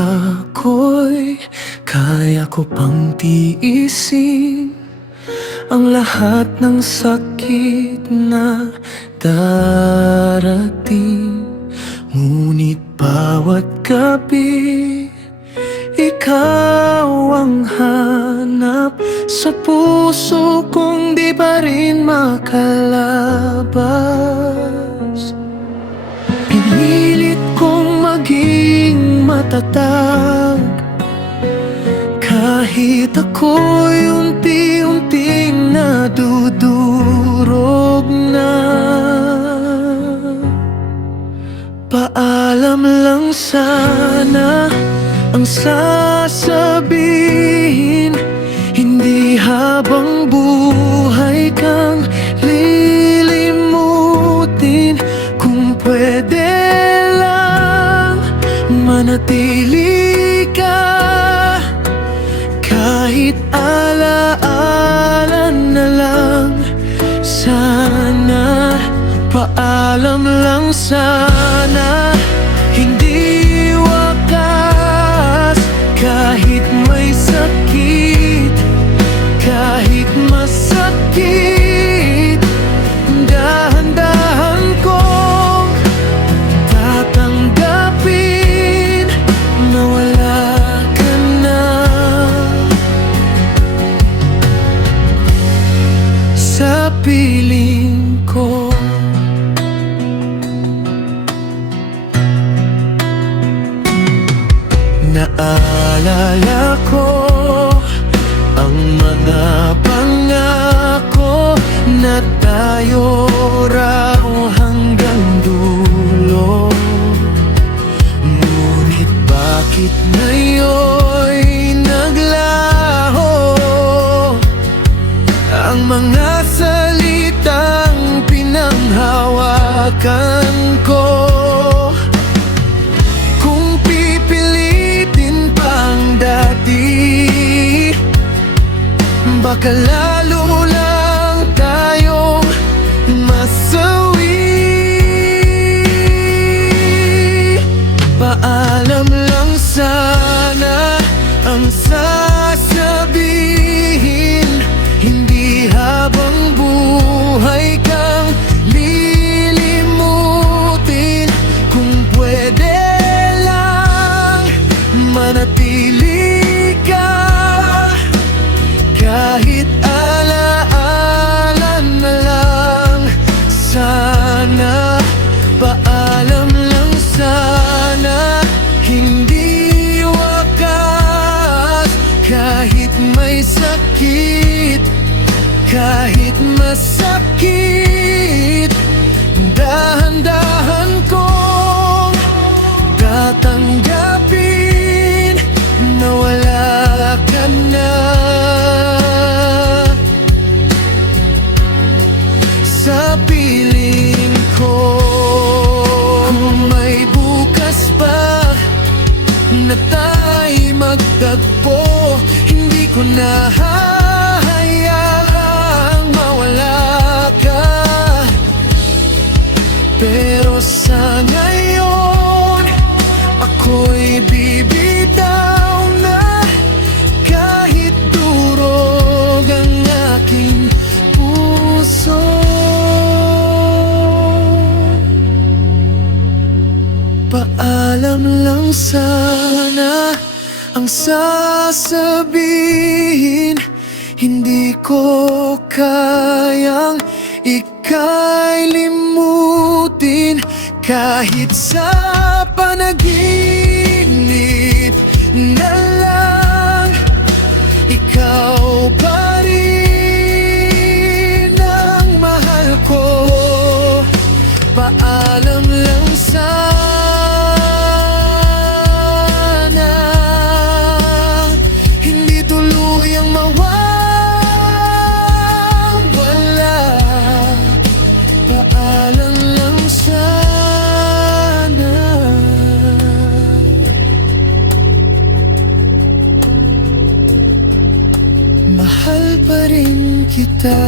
ako'y kaya ko pang tiisin ang lahat ng sakit na darating. Ngunit bawat gabi, ikaw ang hanap sa puso kong di pa rin makalabas. Pinilit kong maging matatag kahit ako'y unti-unting nadudurog na. Paalam lang sana ang sasabihin, hindi habang buhay kang lilimutin. Kung pwede lang manatili ka, kahit alaala na lang sana. Paalam lang sana, hindi wakas. Kahit may sakit, kahit masakit, dahan-dahan kong tatanggapin na wala ka na. Sa piling ko, naalala ko ang mga pangako na tayo raw hanggang dulo. Ngunit bakit ngayon'y naglaho ang mga salitang pinanghawakan ko? Baka lalo lang tayong masawi. Paalam lang sana ang sasabihin, hindi habang buhay kang lilimutin. Kung pwede lang manatili ka, kahit alaala na lang sana. Paalam lang sana, hindi wakas. Kahit may sakit, kahit masakit, dahan-dahan kong tatanggapin na wala ka na. Sa piling ko, kung may bukas pa na tayo magtagpo, hindi ko na hahayaang mawala ka. Pero sa ngayon, ako'y bibitaw na, kahit durog ang aking puso. Paalam lang sana ang sasabihin, hindi ko kayang ika'y limutin. Kahit sa panaginip na lang, ikaw pa rin ang mahal ko. Paalam lang sana, hindi tuluyang mawawala. Paalam lang sana, mahal pa rin kita.